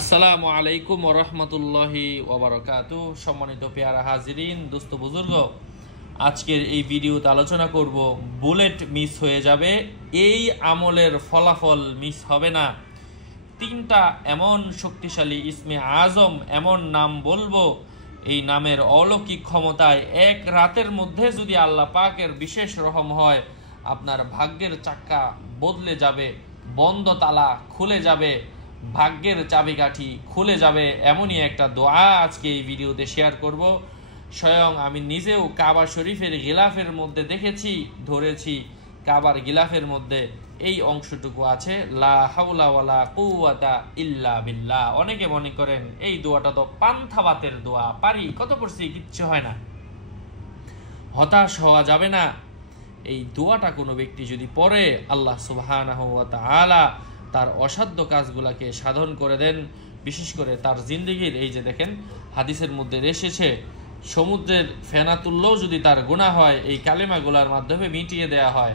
আসসালামু আলাইকুম ওয়া রাহমাতুল্লাহি ওয়া বারাকাতুহু। সম্মানিত পেয়ারা হাজিরিন, দোস্ত বুজুর্গ, আজকের এই ভিডিওতে আলোচনা করব বুলেট মিস হয়ে যাবে, এই আমলের ফলাফল মিস হবে না। তিনটা এমন শক্তিশালী ইসমে আজম, এমন নাম বলবো, এই নামের অলৌকিক ক্ষমতায় এক রাতের মধ্যে যদি আল্লাহ পাকের বিশেষ রহম হয়, আপনার ভাগ্যের চাক্কা বদলে যাবে, বন্ধ তালা খুলে যাবে, ভাগ্যের চাবিকাঠি খুলে যাবে। এমনই একটা দোয়া আজকে এই ভিডিওতে শেয়ার করব। স্বয়ং আমি নিজেও কাবা শরীফের গিলাফের মধ্যে দেখেছি, ধরেছি। কাবার গিলাফের মধ্যে এই অংশটুকু আছে, লা হাওলা ওয়ালা কুওয়াতা ইল্লা বিল্লাহ। অনেকে মনে করেন এই দোয়াটা তো পান্থাবাতের দোয়া, পারি কত পড়ছি, কিচ্ছু হয় না। হতাশ হওয়া যাবে না। এই দোয়াটা কোনো ব্যক্তি যদি পড়ে, আল্লাহ সুবহানাহু ওয়া তাআলা তার অসাধ্য কাজগুলাকে সাধন করে দেন। বিশেষ করে তার জিন্দেগির, এই যে দেখেন হাদিসের মধ্যে এসেছে, সমুদ্রের ফেনা তুললেও যদি তার গুনাহ হয়, এই কালিমাগুলার মাধ্যমে মিটিয়ে দেয়া হয়।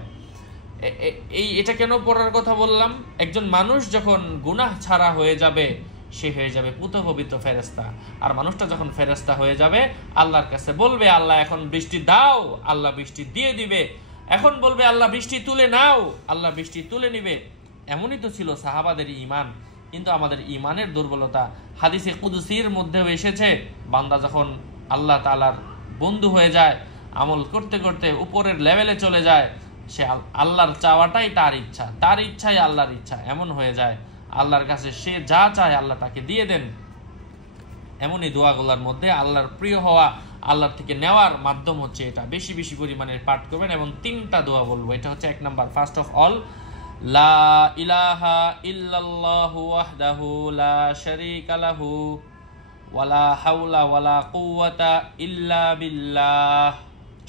এটা কেন পড়ার কথা বললাম? একজন মানুষ যখন গুনাহ ছাড়া হয়ে যাবে, সে হয়ে যাবে পুত পবিত্র ফেরেশতা। আর মানুষটা যখন ফেরেশতা হয়ে যাবে, আল্লাহর কাছে বলবে, আল্লাহ এখন বৃষ্টি দাও, আল্লাহ বৃষ্টি দিয়ে দিবে। এখন বলবে, আল্লাহ বৃষ্টি তুলে নাও, আল্লাহ বৃষ্টি তুলে নিবে। এমনই তো ছিল সাহাবাদের ঈমান। কিন্তু আমাদের ঈমানের দুর্বলতা। হাদিসে কুদসির মধ্যেও এসেছে, বান্দা যখন আল্লাহ তাআলার বন্ধু হয়ে যায়, আমল করতে করতে উপরের লেভেলে চলে যায়, সে আল্লাহর চাওয়াটাই তার ইচ্ছা, তার ইচ্ছাই আল্লাহর ইচ্ছা, এমন হয়ে যায়। আল্লাহর কাছে সে যা চায় আল্লাহ তাকে দিয়ে দেন। এমনই দোয়াগুলোর মধ্যে আল্লাহর প্রিয় হওয়া, আল্লাহর থেকে নেওয়ার মাধ্যম হচ্ছে এটা। বেশি বেশি পরিমাণে পাঠ করবেন এবং তিনটা দোয়া বলবো। এটা হচ্ছে এক নাম্বার, ফার্স্ট অফ অল, লা ইলাহা ইল্লাল্লাহু ওয়াহদাহু লা শারীকা লাহু ওয়ালা হাওলা ওয়ালা কুওয়াতা ইল্লা বিল্লাহ।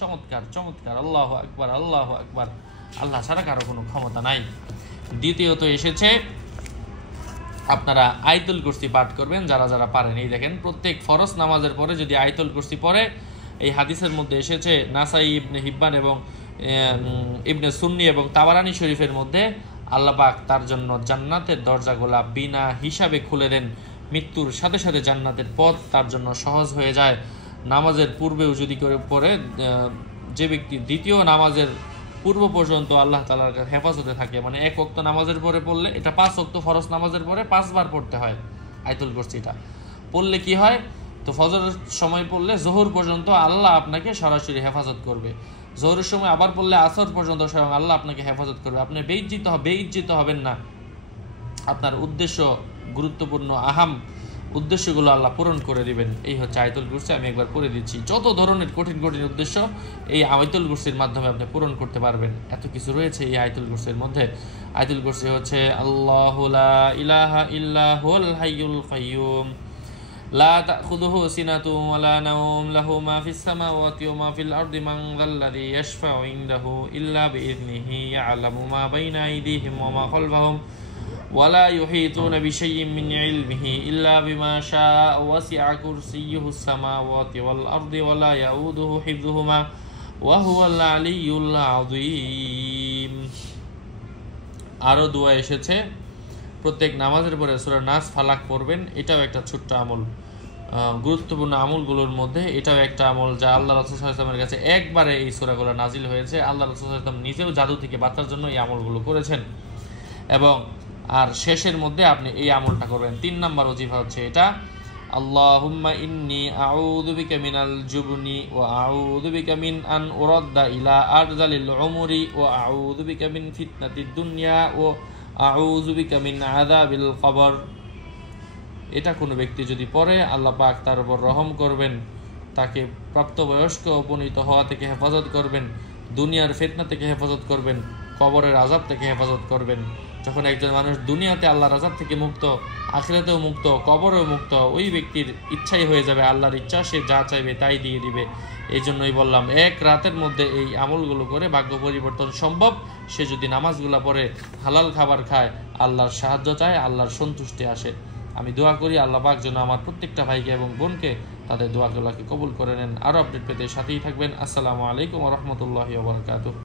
চমৎকার চমৎকার, আল্লাহু আকবার আল্লাহু আকবার। আল্লাহ ছাড়া কারো কোনো ক্ষমতা নাই। দ্বিতীয়ত এসেছে, আপনারা আয়াতুল কুরসি পাঠ করবেন যারা যারা পারেন। এই দেখেন, প্রত্যেক ফরজ নামাজের পরে যদি আয়াতুল কুরসি পড়ে, এই হাদিসের মধ্যে এসেছে, নাসাই, ইবনে হিব্বান এবং ইবনে সুন্নি এবং তাবারানি শরীফের মধ্যে, আল্লাহ পাক তার জন্য জান্নাতের দরজাগুলা বিনা হিসাবে খুলে দেন। মৃত্যুর সাথে সাথে জান্নাতের পথ তার জন্য সহজ হয়ে যায়। নামাজের পূর্বেও যদি করে পড়ে, যে ব্যক্তি দ্বিতীয় নামাজের পূর্ব পর্যন্ত আল্লাহ তাআলার হেফাজতে থাকে, মানে এক ওয়াক্ত নামাজের পরে পড়লে, এটা 5 ওয়াক্ত ফরজ নামাজের পরে 5 বার পড়তে হয় আয়াতুল কুরসিটা। পড়লে কি হয়, তো ফজরের সময় পড়লে জোহর পর্যন্ত আল্লাহ আপনাকে সরাসরি হেফাজত করবে। জোহরের সময় আবার পড়লে আসর পর্যন্ত স্বয়ং আল্লাহ আপনাকে হেফাজত করবে। আপনি বেইজ্জিত হবেন না। আপনার উদ্দেশ্য, গুরুত্বপূর্ণ আহাম উদ্দেশ্যগুলো আল্লাহ পূরণ করে দিবেন। এই হচ্ছে আয়াতুল কুরসি। আমি একবার করে দিচ্ছি। যত ধরনের কঠিন কঠিন উদ্দেশ্য এই আয়াতুল কুরসির মাধ্যমে আপনি পূরণ করতে পারবেন। এত কিছু রয়েছে এই আয়াতুল কুরসির মধ্যে। আয়াতুল কুরসি হচ্ছে, আল্লাহু লা ইলাহা ইল্লা হুয়াল হাইয়ুল কাইয়্যুম লা তাখুযুহু সিনাতুন ওয়া লা নাওম লাহু মা ফিস সামাওয়াতি ওয়া মা ফিল আরদি মান যাল্লাযী ইয়াশফা'ু ইনদাহু ইল্লা বিইযনিহি ইয়া'লামু মা বাইনা আইদিহিম ওয়া মা খালফাহুম ولا يحيطون بشيء من علمه إلا بما شاء وسع كرسيه السماوات والأرض ولا يؤوده حفظهما وهو العلي العظيم। আরো দোয়া এসেছে, প্রত্যেক নামাজের পরে সূরা নাস ফালাক পড়বেন। এটাও একটা ছোট্ট আমল, গুরুত্বপূর্ণ আমলগুলোর মধ্যে এটাও একটা আমল, যা আল্লাহ রাসূল সাল্লাল্লাহু আলাইহি ওয়াসাল্লামের কাছে একবারে এই সূরাগুলো নাজিল হয়েছে। আল্লাহ রাসূল সাল্লাল্লাহু আলাইহি ওয়াসাল্লাম নিজেও জাদু থেকে বাঁচার জন্য এই আমলগুলো করেছেন। এবং আর শেষের মধ্যে আপনি এই আমলটা করবেন। 3 নাম্বার ওজিফা হচ্ছে এটা, আল্লাহুম্মা ইন্নী আউযু বিকা মিনাল জুবনি ওয়া আউযু বিকা মিন আন উরাদ্দা ইলা আরযালিল উমরি ওয়া আউযু বিকা মিন ফিতনাতিদ দুনিয়া ওয়া আউযু বিকা মিন আযাবিল কবর। এটা কোনো ব্যক্তি যদি পড়ে, আল্লাহ পাক তার উপর রহম করবেন, তাকে প্রাপ্তবয়স্ক উপনীত হওয়া থেকে হেফাজত করবেন, দুনিয়ার ফিতনা থেকে হেফাজত করবেন, কবরের আযাব থেকে হেফাজত করবেন। যখন একজন মানুষ দুনিয়াতে আল্লাহর আযাব থেকে মুক্ত, আখিরাতেও মুক্ত, কবরেও মুক্ত, ওই ব্যক্তির ইচ্ছাই হয়ে যাবে আল্লাহর ইচ্ছা, সে যা চাইবে তাই দিয়ে দিবে। এই জন্যই বললাম, এক রাতের মধ্যে এই আমলগুলো করে ভাগ্য পরিবর্তন সম্ভব। সে যদি নামাজগুলো পড়ে, হালাল খাবার খায়, আল্লাহর সাহায্য চায়, আল্লাহর সন্তুষ্টি আসে। আমি দোয়া করি আল্লাহ পাক যেন আমার প্রত্যেকটা ভাইকে এবং বোনকে তাদের দোয়াগুলোকে কবুল করে নেন। আরও আপডেট পেতে সাথেই থাকবেন। আসসালামু আলাইকুম ওয়া রাহমাতুল্লাহি ওয়া বারাকাতুহু।